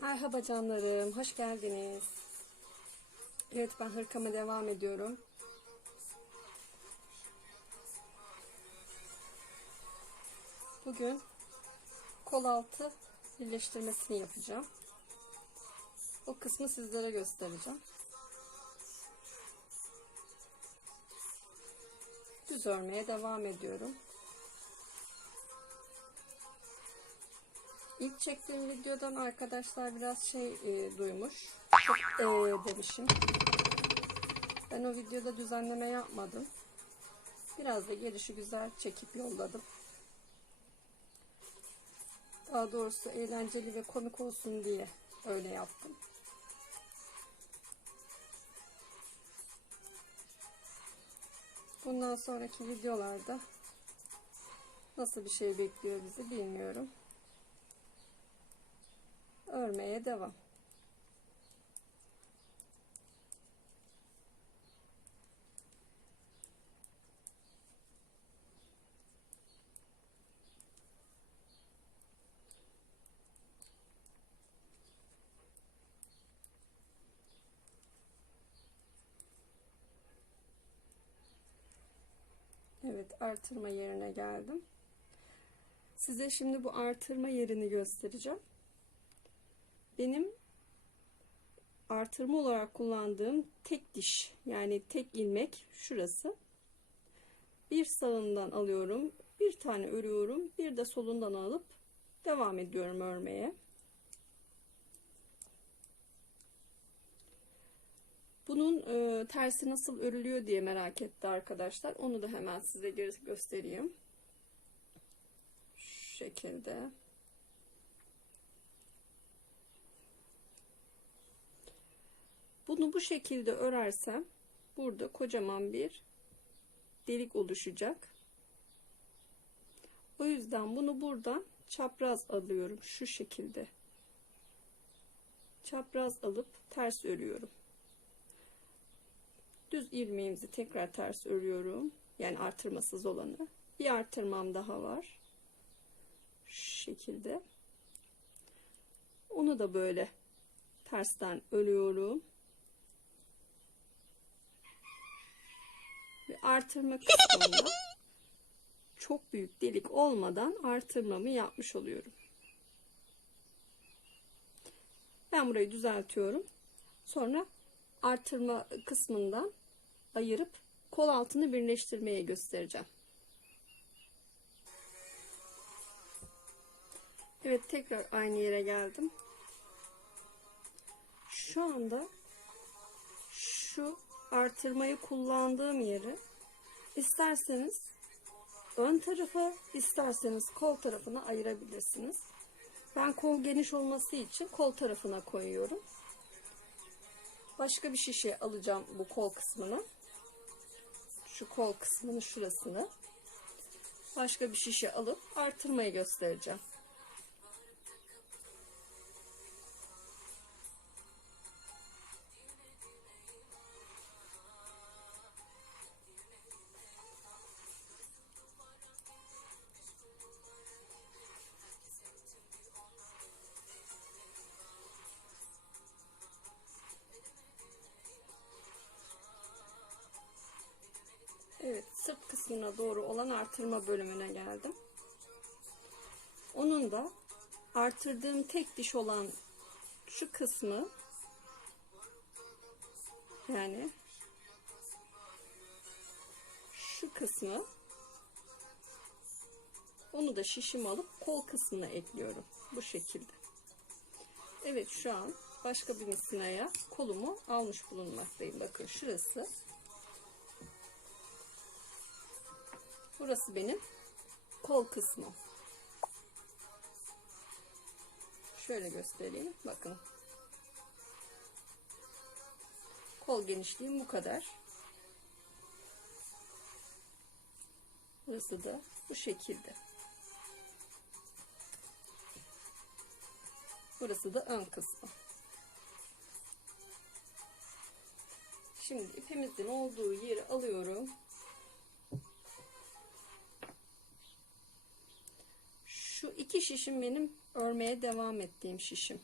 Merhaba canlarım, hoş geldiniz. Evet ben hırkama devam ediyorum. Bugün kol altı birleştirmesini yapacağım. O kısmı sizlere göstereceğim. Düz örmeye devam ediyorum. İlk çektiğim videodan arkadaşlar biraz şey e, duymuş. E, demişim. Ben o videoda düzenleme yapmadım. Biraz da gelişi güzel çekip yolladım. Daha doğrusu eğlenceli ve komik olsun diye öyle yaptım. Bundan sonraki videolarda nasıl bir şey bekliyor bizi bilmiyorum örmeye devam. Evet artırma yerine geldim. Size şimdi bu artırma yerini göstereceğim. Benim artırma olarak kullandığım tek diş yani tek ilmek şurası. Bir sağından alıyorum, bir tane örüyorum, bir de solundan alıp devam ediyorum örmeye. Bunun e, tersi nasıl örülüyor diye merak etti arkadaşlar. Onu da hemen size göstereyim. Şu şekilde. Bunu bu şekilde örersem burada kocaman bir delik oluşacak. O yüzden bunu buradan çapraz alıyorum şu şekilde. Çapraz alıp ters örüyorum. Düz ilmeğimizi tekrar ters örüyorum. Yani artırmasız olanı. Bir artırmam daha var. Şu şekilde. Onu da böyle tersten örüyorum. Artırma kısmında çok büyük delik olmadan artırmamı yapmış oluyorum. Ben burayı düzeltiyorum. Sonra artırma kısmından ayırıp kol altını birleştirmeye göstereceğim. Evet tekrar aynı yere geldim. Şu anda şu artırmayı kullandığım yeri isterseniz ön tarafa isterseniz kol tarafına ayırabilirsiniz. Ben kol geniş olması için kol tarafına koyuyorum. Başka bir şişe alacağım bu kol kısmını. Şu kol kısmını şurasını. Başka bir şişe alıp artırmayı göstereceğim. Kısmına doğru olan artırma bölümüne geldim. Onun da artırdığım tek diş olan şu kısmı yani şu kısmı onu da şişim alıp kol kısmına ekliyorum. Bu şekilde. Evet şu an başka bir misinaya kolumu almış bulunmaktayım. Bakın şurası Burası benim kol kısmı. Şöyle göstereyim. Bakın. Kol genişliğim bu kadar. Burası da bu şekilde. Burası da ön kısmı. Şimdi ipimizin olduğu yeri alıyorum. Şişim benim örmeye devam ettiğim şişim.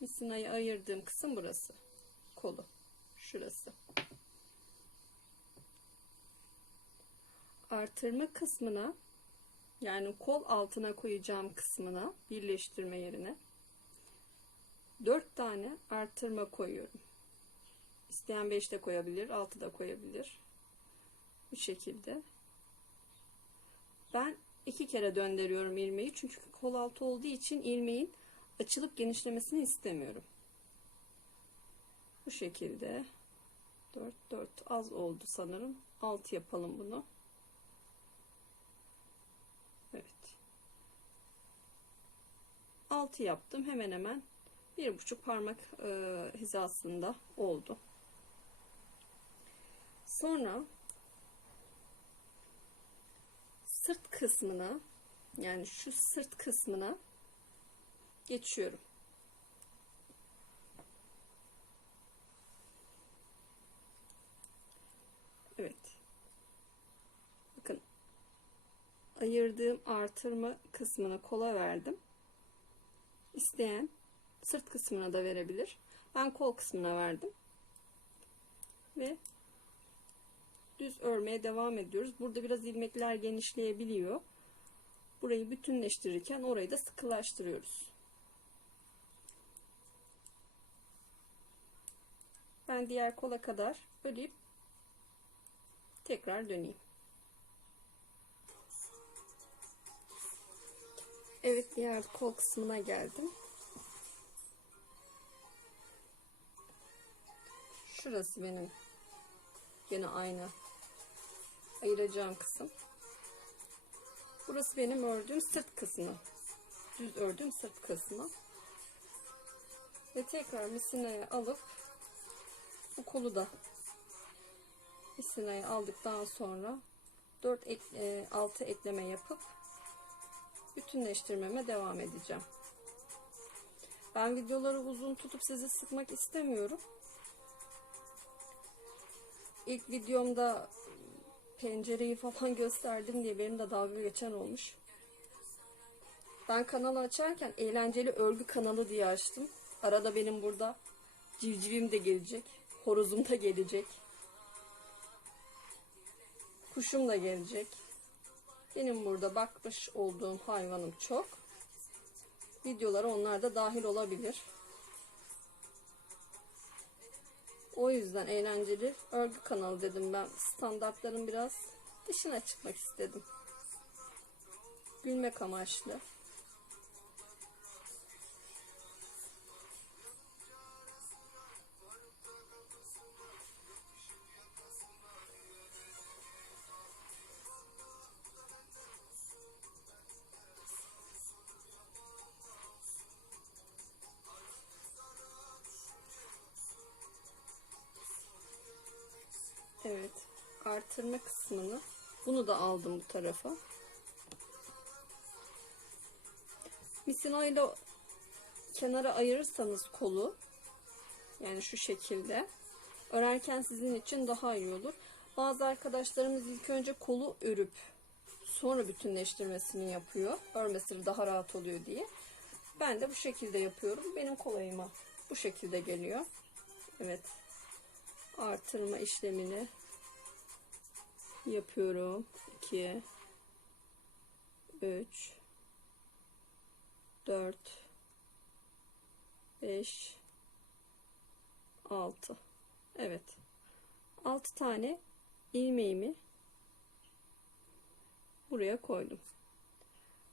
Misinayı ayırdığım kısım burası. Kolu. Şurası. Artırma kısmına yani kol altına koyacağım kısmına birleştirme yerine 4 tane artırma koyuyorum. İsteyen 5 de koyabilir, 6 da koyabilir. Bu şekilde. Ben iki kere döndürüyorum ilmeği çünkü kol altı olduğu için ilmeğin açılıp genişlemesini istemiyorum. Bu şekilde 4 4 az oldu sanırım. 6 yapalım bunu. Evet. 6 yaptım. Hemen hemen bir buçuk parmak e, hizasında oldu. Sonra sırt kısmına yani şu sırt kısmına geçiyorum. Evet. Bakın ayırdığım artırma kısmını kola verdim. İsteyen sırt kısmına da verebilir. Ben kol kısmına verdim. Ve düz örmeye devam ediyoruz. Burada biraz ilmekler genişleyebiliyor. Burayı bütünleştirirken orayı da sıkılaştırıyoruz. Ben diğer kola kadar bölüp tekrar döneyim. Evet diğer kol kısmına geldim. Şurası benim yine aynı ayıracağım kısım. Burası benim ördüğüm sırt kısmı. Düz ördüğüm sırt kısmı. Ve tekrar misinayı alıp bu kolu da misinayı aldıktan sonra 4 ek, e, 6 ekleme yapıp bütünleştirmeme devam edeceğim. Ben videoları uzun tutup sizi sıkmak istemiyorum. İlk videomda pencereyi falan gösterdim diye benim de dalga geçen olmuş. Ben kanalı açarken eğlenceli örgü kanalı diye açtım. Arada benim burada civcivim de gelecek. Horozum da gelecek. Kuşum da gelecek. Benim burada bakmış olduğum hayvanım çok. Videolara onlar da dahil olabilir. O yüzden eğlenceli örgü kanalı dedim ben. Standartların biraz dışına çıkmak istedim. Gülmek amaçlı. Artırma kısmını bunu da aldım bu tarafa. Misina ile kenara ayırırsanız kolu yani şu şekilde örerken sizin için daha iyi olur. Bazı arkadaşlarımız ilk önce kolu örüp sonra bütünleştirmesini yapıyor. Örmesi daha rahat oluyor diye. Ben de bu şekilde yapıyorum. Benim kolayıma bu şekilde geliyor. Evet artırma işlemini yapıyorum. 2 3 4 5 6 Evet. 6 tane ilmeğimi buraya koydum.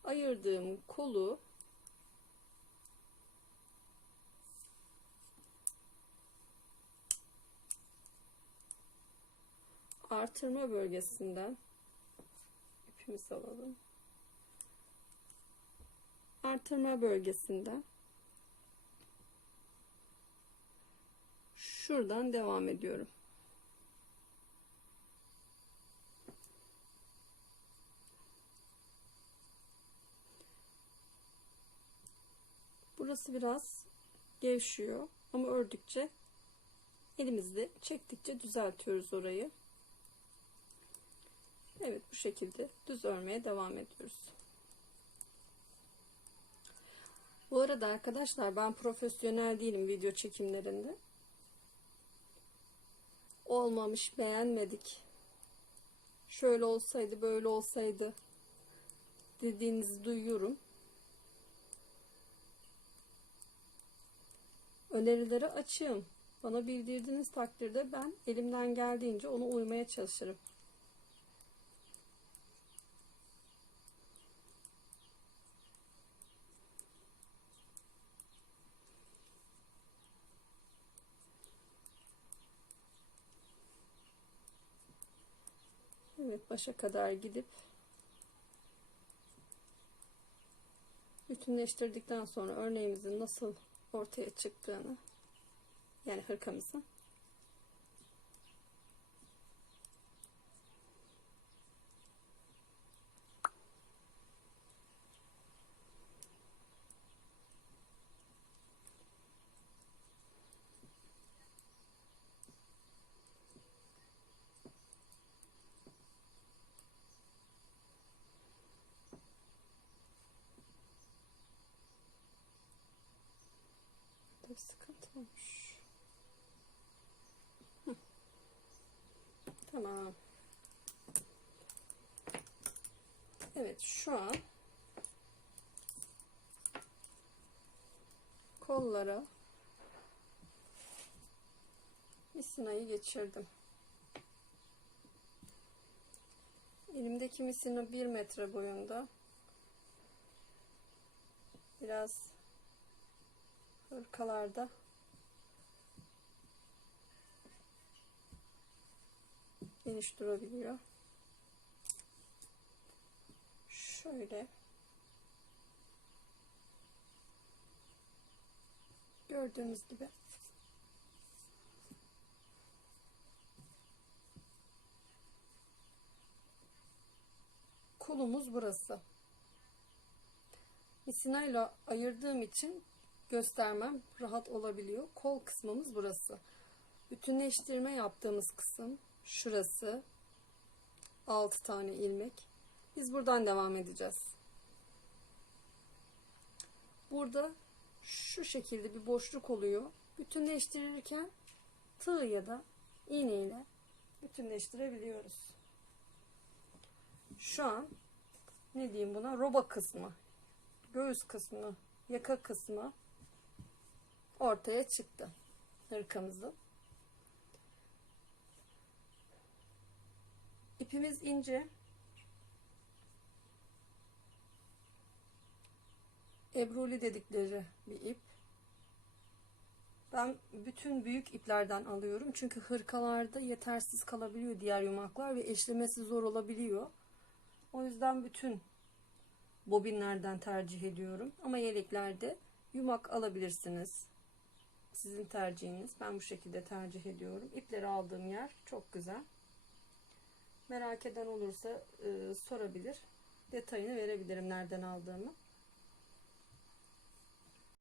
Ayırdığım kolu artırma bölgesinden ipimizi alalım. Artırma bölgesinden şuradan devam ediyorum. Burası biraz gevşiyor ama ördükçe elimizde çektikçe düzeltiyoruz orayı. Evet bu şekilde düz örmeye devam ediyoruz. Bu arada arkadaşlar ben profesyonel değilim video çekimlerinde. Olmamış, beğenmedik. Şöyle olsaydı, böyle olsaydı dediğinizi duyuyorum. Önerileri açığım. Bana bildirdiğiniz takdirde ben elimden geldiğince ona uymaya çalışırım. Evet başa kadar gidip bütünleştirdikten sonra örneğimizin nasıl ortaya çıktığını yani hırkamızın bir sıkıntı olmuş. Tamam. Evet şu an kollara misinayı geçirdim. Elimdeki misina 1 metre boyunda. Biraz hırkalarda geniş durabiliyor. Şöyle gördüğünüz gibi kolumuz burası. Misinayla ayırdığım için göstermem rahat olabiliyor. Kol kısmımız burası. Bütünleştirme yaptığımız kısım şurası. 6 tane ilmek. Biz buradan devam edeceğiz. Burada şu şekilde bir boşluk oluyor. Bütünleştirirken tığ ya da iğne ile bütünleştirebiliyoruz. Şu an ne diyeyim buna roba kısmı, göğüs kısmı, yaka kısmı ortaya çıktı hırkamızın. İpimiz ince. Ebruli dedikleri bir ip. Ben bütün büyük iplerden alıyorum. Çünkü hırkalarda yetersiz kalabiliyor diğer yumaklar ve eşlemesi zor olabiliyor. O yüzden bütün bobinlerden tercih ediyorum. Ama yeleklerde yumak alabilirsiniz. Sizin tercihiniz. Ben bu şekilde tercih ediyorum. İpleri aldığım yer çok güzel. Merak eden olursa e, sorabilir. Detayını verebilirim nereden aldığımı.